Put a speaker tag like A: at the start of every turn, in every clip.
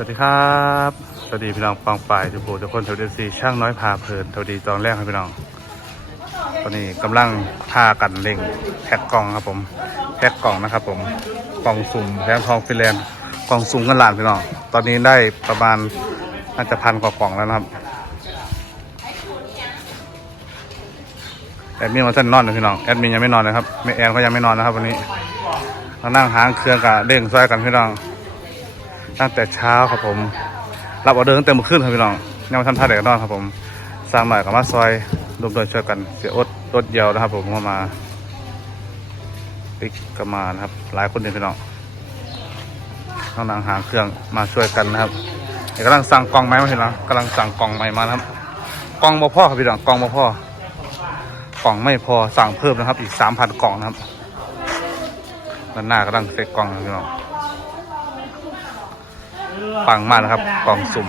A: สวัสดีครับ สวัสดีพี่น้องปองปายทุกผู้ทุกคนแถวเดซีช่างน้อยพาเพลินแถวดีตอนแรกครับพี่น้อง ตอนนี้กำลังพากันเล่งแพ็กกล่องครับผม แพ็กกล่องนะครับผม กล่องสุ่มแพงทองฟินแลนด์ กล่องสุ่มกันหลานพี่น้อง ตอนนี้ได้ประมาณน่าจะพันกว่ากล่องแล้วนะครับ แอดมินวันท่านนอนนะพี่น้อง แอดมินยังไม่นอนนะครับแม่แอนก็ยังไม่นอนนะครับวันนี้เรานั่งหางเครื่องกับเด้งซอยกันพี่น้อง ตั้งแต่เช้าครับผม รับออเดอร์ตั้งแต่เมื่อคืนครับพี่น้องยังม่ทันท่าเด็กนอนครับผม สร้างหน่อยกับมาซอยรวมโดวยช่วยกันเสียอดรถเดียวนะครับ ผมเข้ามาติ๊กก็มานะครับ หลายคนเดินพี่น้องต้องนั่งหาเครื่องมาช่วยกันนะครับเดี๋ยวกำลังสั่งกล่องไม้มาเห็นแล้วกำลังสั่งกล่องใหม่มาครับกล่องบ่พ่อครับพี่น้องกล่องบ่พ่อกล่องไม่พอสั่งเพิ่มนะครับ อีกสามพันกล่องนะครับด้านหน้ากำลังเซ็ตกล่องนะพี่น้อง ปังมากนะครับ กล่องสุ่ม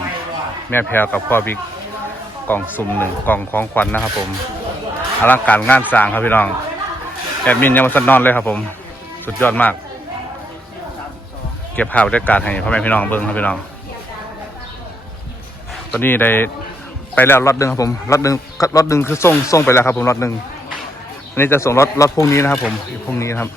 A: แม่แพรวกับพ่อบิ๊กกล่องสุ่มหนึ่งกล่องของขวัญนะครับ ผมอลังการงานสร้างครับพี่น้องแอดมินยังมาสนอนเลยครับ ผม สุดยอดมาก เก็บภาพบรรยากาศให้พ่อแม่พี่น้องเบิ้งครับพี่น้อง ตอนนี้ได้ไปแล้วรถหนึ่งครับผมรถหนึ่งรถหนึ่งคือส่งส่งไปแล้วครับผมรถหนึ่งอันนี้จะส่งรถรถพรุ่งนี้นะครับ ผมอีกพรุ่งนี้นะครับ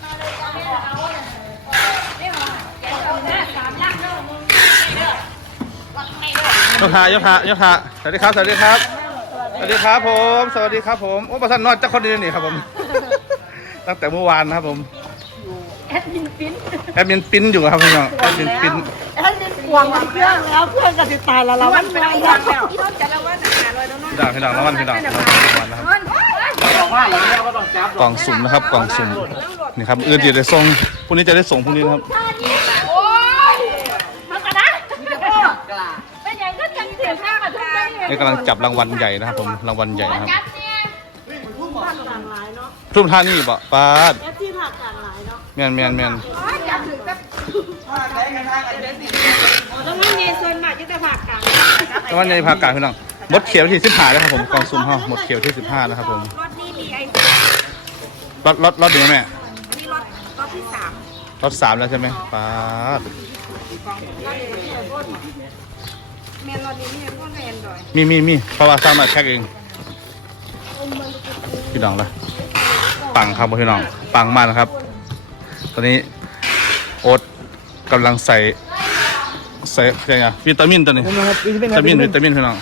A: ยกขายกขายกขาสวัสดีครับ สวัสดีครับ สวัสดีครับผม สวัสดีครับผมโอ้ประสันนอดเจ้าคนเดียวนี่ครับผม ตั้งแต่เมื่อวานนะครับผม
B: แอดมินปิ้น
A: แอดมินปิ้นอยู่ครับพี่น้องแอดมินปิ้น
B: แอดมินห่วงเครื่องแล้วเพื่อนก็จะตายแล้วเราวันไปแล้วพี่ต้นจะละวันหาเลยน้อง
A: พี่น้องพี่น้องรางวัลพี่น้องรางวัลนะครับกล่องสุ่มนะครับกล่องสุ่มนี่ครับอื่นจะได้ส่งพรุ่งนี้จะได้ส่งพรุ่งนี้นะครับ
B: โอ้ยมันกันนะเป็นอย่าง น
A: นี่กำลังจับรางวัลใหญ่นะครับผมรางวัลใหญ่นะครับ
B: จับเนี่ย
A: ทุ่มท่านี่บ่ป้าด
B: แอดที่ผักกลางหลายเนาะ
A: แมนแมนแมน
B: จับถึงจะต้องไม่มีส่วนมากที่จะผักกลาง
A: รางวัลใหญ่ภาคกลางพี่น้องหมดเขียวที่สิบห้าแล้วครับผมกล่องสุ่มเฮาหมดเขียวที่สิบห้าแล้วครับผม
B: รถนี้มีไอ
A: รถรถรถเดียวแม่
B: นี่รถรถที่สาม
A: รถสามแล้วใช่ไหมป้าด
B: เมนรถนี้มีพวกแอนดรอย
A: มีมีมีเพราะว่าสร้างมาแค่เองพี่น้องละปังครับพี่น้อง ปังมากนะครับ ตอนนี้โอ๊ตกำลังใส่ใส่อะไรอะวิตามินตัวนี้
C: ผมนะครับวิ
A: วิตามินวิตามินพี่น้อง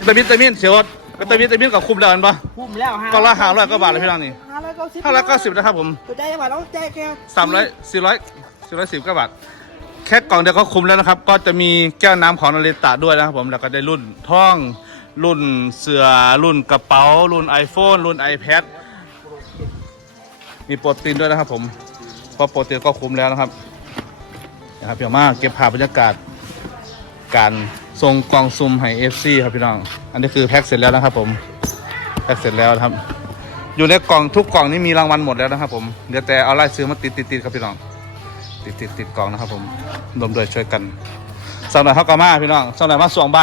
A: วิตามินวิตามินเสียววิตามินวิตามินกับคุมแล้วเห็นปะ
C: พุ่มแล้วฮะ
A: ก็ละห้าร้อยก็บาทเลยพี่น้องนี่
C: ห้าร้อยเก้าสิบ
A: ห้าร้อยเก้าสิบนะครับผม
C: ตัวใจบาทต้องใจแค่
A: สามร้อยสี่ร้อยสี่ร้อยสิบก็บาทแค่กล่องเดียวก็คุ้มแล้วนะครับ ก็จะมีแก้วน้ำของนาริตะด้วยนะครับผมแล้วก็ได้รุ่นท่องรุ่นเสือรุ่นกระเป๋า รุ่น iPhone รุ่น iPad มีโปรตีนด้วยนะครับผมเพราะโปรตีนก็คุ้มแล้วนะครับนะครับเพียงมากเก็บภาพบรรยากาศ การส่งกล่องซุ่มให้ FC ครับพี่น้อง อันนี้คือแพ็คเสร็จแล้วนะครับผมแพ็คเสร็จแล้วครับ อยู่ในกล่องทุกกล่องนี่มีรางวัลหมดแล้วนะครับผมเดี๋ยวแต่เอาไลายซื้อมาติดติดติดครับพี่น้อง ติดติดติดกล่องนะครับผมรวมโดวยช่วยกันสำหรับเขากามาพี่น้องสำหรับมาสองใบ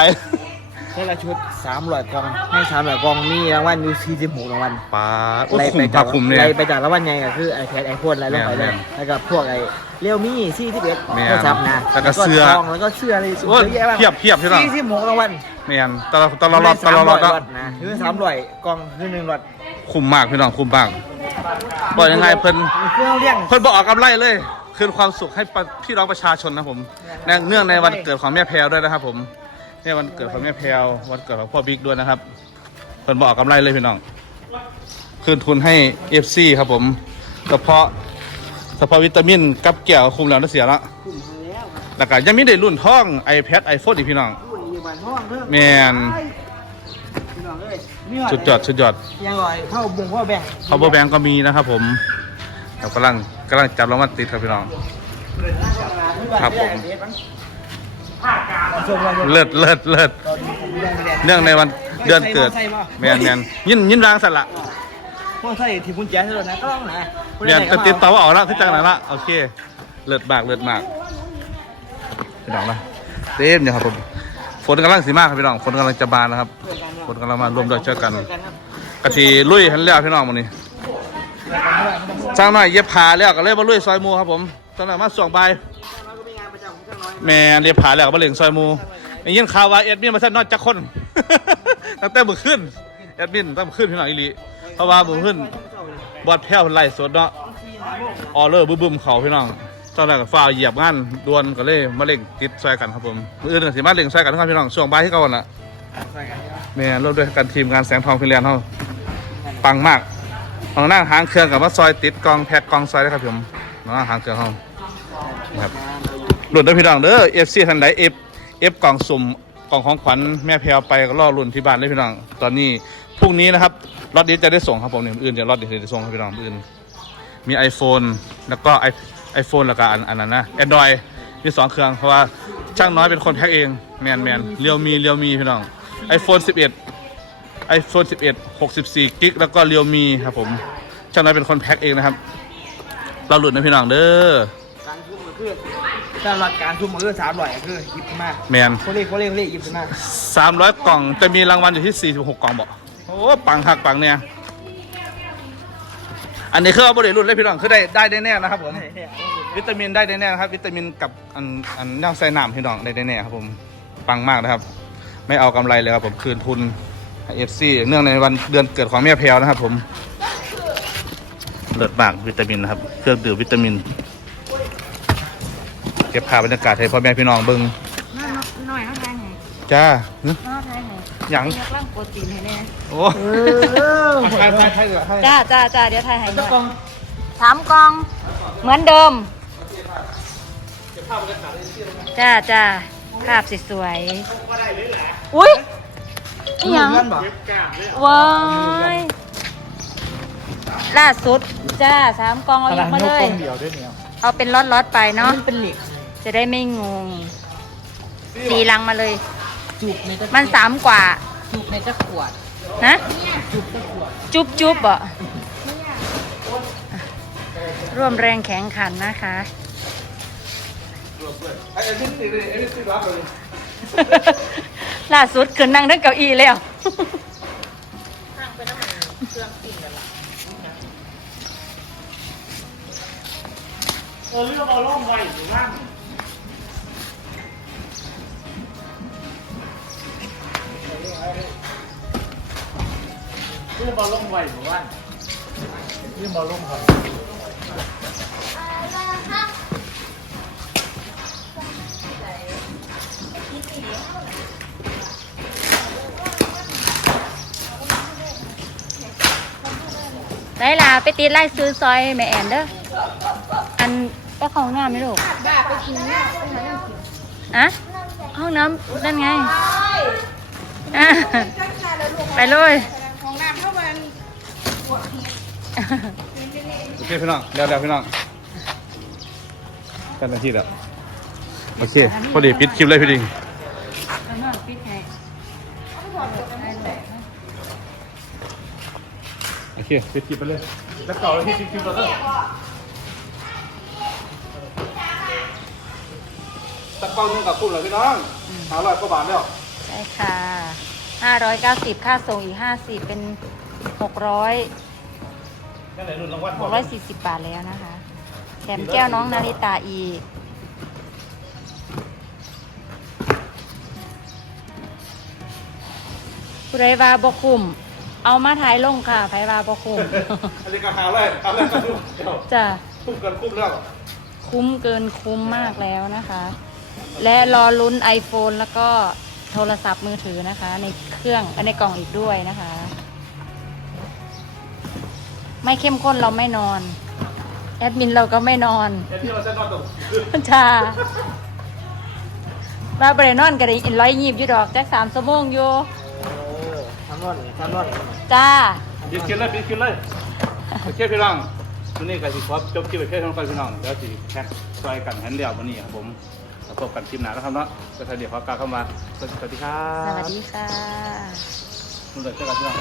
C: แต่ละชุดสามร้อยกล่องให้สามร้อยกล่องมีรางวัลอยู่สี่สิบหกรางวัล
A: ป้าดโอ้
C: ไล่
A: คุ้
C: ไป
A: ม
C: จา
A: ภากคุ้มเนี่ย
C: ไล่ไปจากรางวัลใหญ่ก็คือไอแพดไอโฟนอะไรลงไปเลย
A: แม่น
C: แล้วก็พวกไอเรียวมี่สี่สิบเอ็ด
A: แม่น
C: โทรศัพท์นะ
A: แล้วก็เสื้อ
C: ทองแล้วก็เสื้ออะไร
A: โอ้ย
C: เยอะแยะมาก
A: เพียบเพียบพี่น้อง
C: สี่สิบหกรางวัล
A: เมียนตลอดตลอดตลอดตลอด
C: สามร้อย
A: เนาะ
C: วัตต์นะคือสามร้อยกล่องคือหนึ่งวัตต์
A: คุ้มมากพี่น้องคุ้มมากบอกยังไงเพิ่น
C: มีเครื่องเลี้ยง
A: เพิ่นบอกออกกำไรเลย คืนความสุขให้พี่น้องประชาชนนะผมในเนื่องในวันเกิดของแม่แพรวด้วยนะครับ ผมเนี่ยวันเกิดของแม่แพรววันเกิดของพ่อบิ๊กด้วยนะครับเพิ่นบอกออกกำไรเลยพี่น้อง คืนทุนให้ FC ครับผมเฉพาะเฉพาะวิตามินกับแก้วคุมแล้วน่าเสียละ
C: คุ้มแล้วครับ
A: แล้วก็ยังมีได้รุ่นท่อง iPad iPhone อีกพี่น้อง
C: รุ่นอยู่บ้านห้องเพิ่ม
A: แมน
C: พี่น้องเอ้ยมีห
A: สุดยอดสุดยอด
C: ยังอร่อยเข้าบุงเข้าแบง
A: power bank ก็มีนะครับผมเรากำลัง กำลังจับรางวัลติดครับพี่น้อง ครับผม
C: ส่งมา
A: เลิศเลิศเลิศเนื่องในวันเดือนเกิด แมนแมนยินยินรางสัตว์ละ
C: พวกใส่ที่กุญแจเท่านั้นนะก็ต้องนะ
A: แมนติดต่อว่าออกแล้วที่จังไหนละโอเค เลิศมากเลิศมากพี่น้องนะเต็มเนี่ยครับผมฝนกำลังสีมากครับพี่น้องฝนกำลังจะบานนะครับฝนกำลังมารวมด้วยช่วยกันกะทิลุยหันแล้วพี่น้องวันนี้ จ้างหน่อยเย็บผ้าแล้วก็เลยมาลุยซอยหมูครับผมตอนนั้มาส่วงใบาย
C: เราก็มีงานประจำของช่างน้อย
A: แม่เรียบผาแล้วก็มาเล่งซอยหมูอย่างยินข่าวว่าแอดมินมาสั่นนอนจักคน ตั้งแต่เมื่อคืนแอดมินตั้งแต่เมื่อคืนพี่น้องอีหลีเพราะว่าเมื่อคืนบอดแพ้วไล่สดเนาะออเลอร์บึ้มๆเขาพี่น้องตอนแรกก็ฟ้าวเหยียบงานดวนก็เลยมาเล่งติดซอยกันครับผมมืออื่นก็สิมาเล่งซอยกันครับพี่น้องช่วงบ่ายที่เขาวันละแม่ร่วมด้วยกันทีมงานแสงทองฟินแลนด์เขาปังมาก ของนั่งหางเครื่องกับว่าซอยติดกองแพ็กกองซอยได้ครับผมน้องหางเครื่องเขานะครับหลุดได้อพี่น้องเด้อเอฟซีทันใดเอฟเอฟกล่องสุ่มกล่องของขวัญแม่แพรวไปก็รอรุ่นที่บ้านเลยพี่น้องตอนนี้พรุ่งนี้นะครับรถนี้จะได้ส่งครับผมเนี่ยอื่นเดี๋ยวรถนี้จะส่งครับพี่น้องอื่น มี iPhone แล้วก็ไอไอโฟนแล้วก็อันอันนั้นนะ Android มีสองเครื่องเพราะว่าช่างน้อยเป็นคนแพ็กเองแมนแมนเรียวมีเรียวมีพี่น้อง iPhone 11 iPhone 11 64กิกแล้วก็เรียวมีครับผมช่างน้อยเป็นคนแพ็กเองนะครับ เราหลุดนะพี่น้องเด้อ
C: การทุ่มมือคือถ้าหลักการทุ่มมือคือสามร้อยคือหยิบขึ้นมา
A: แมน
C: เขาเรียกเขาเรียกเขาเรียกหยิบขึ้นมา
A: 300กล่องจะมีรางวัลอยู่ที่46กล่องบอกโอ้ปังหักปังเนี่ยอันนี้คือเอาบริรุ่นเลยพี่น้องคือได้ได้แน่ๆนะครับผมวิตามินได้แน่ๆนะครับ วิตามินกับอันอันย่างไส้น้ำพี่น้องได้แน่ๆครับผมปังมากนะครับ ไม่เอากำไรเลยครับผมคืนทุน เอฟซีเนื่องในวันเดือนเกิดของแม่แพรวนะครับ ผมเลิศมากวิตามินนะครับ เครื่องดื่มวิตามิน เก็บภาพบรรยากาศให้พ่อแม่พี่น้องเบิ้ง
B: หน่อยเขาทายให้
A: จ้าหึ
B: เขาทายให้
A: หยัง
B: อยากร่างโปรตีนให้แน่
A: โอ้ใช่ใช่ใช่ใช่
B: จ้าจ้าจ้าเดี๋ยวทายให้สามกองเหมือนเดิมจ้าจ้าภาพสวยๆอุ้ย อีหยัง
C: เพื่อนบอก
B: ว้ายล่าสุดจ้าสามกล่องเอายกมาเลย
C: เดียวด้วยเนี่ย
B: เอาเป็นล็อตๆไปเนาะ
C: มันเป็นเหล็ก
B: จะได้ไม่งงสีลังมาเลย
C: จุกในตะ
B: มันสามกว่า
C: จุกในตะขวด
B: นะ
C: จุกตะขวด
B: จุ๊บจุ๊บอะร่วมแรงแข็งขันนะคะ
A: ไอ้นี่สิไอ้นี่สิรับเลย
B: ล่าสุดขึ้นนั่งทั้งเก้าอี้แล้ว
D: เออเรื่องเอาล่องไว้หรือว่าเรื่องเอาล่องไว้หรือว่าเรื่องเอาล่องไว้
B: ได้ลาไปตีไล่ซื้อซอยแม่แอนเด้อ อันไปเข้าห้องน้ำไหมลูกอะห้องน้ำนั่นไงอะไปเลย
A: โอเคพี่น้องเดี๋ยวเดี๋ยวพี่น้องกันนาทีแล้วโอเคพอดีปิดคลิปเลยพี่ดิง โอเคปิดคลิปไปเลย แล้วต่อเลยที่ปิดคลิปเราเด้อตะกอนนึงกับคุณเหรอพี่น้องหาร้อยกว่าบาทแล้ว
B: ใช่ค่ะห้าร้อยเก้าสิบค่าส่งอีกห้าสิบเป็นหกร้อย
A: นั่นไหนรุ่นรางวัล
B: หกร้อยสี่สิบบาทแล้วนะคะ แถมแก้วน้องนาริตาอีก ผู้ใดว่าบคุ้มเอามาถ่ายลงค่ะไผว่าบคุ้ม
A: อันนี้ก็หาร้อยหาร้อยกันทุกเดี๋ยว
B: จะ
A: คุ้มกันคุ้มแล้ว
B: คุ้มเกินคุ้มมากแล้วนะคะ และรอลุ้น iPhone แล้วก็โทรศัพท์มือถือนะคะ ในเครื่องเอ่อในกล่องอีกด้วยนะคะ ไม่เข้มข้นเราไม่นอน แอดมินเราก็ไม่นอน
A: เดี๋ยวพี่เราจะนอนตรง
B: จ้าว่าบริโนอนกันอีกร้อยยีบอยู่ดอกแจ็คสามชั่วโมงอยู่
C: โอ้ทำนอนทำนอน
B: จ้า
A: ปิดคลิปเลยปิดคลิปเลยโอเคพี่น้องวันนี้ก็สิขอจบคลิปไปแค่ทั้งไปพี่น้องแล้วสิแพ็คซอยกันแฮนเดียววันนี้ครับผมแล้วพบกันคลิปหน้าแล้วครับเนาะก็ถ้าเดี๋ยวขอกล่าวเข้ามาสวัสดีครั
B: ส
A: บ
B: วัสดีค่ะ
A: นุ่นเลยเจอกันพี่น้อง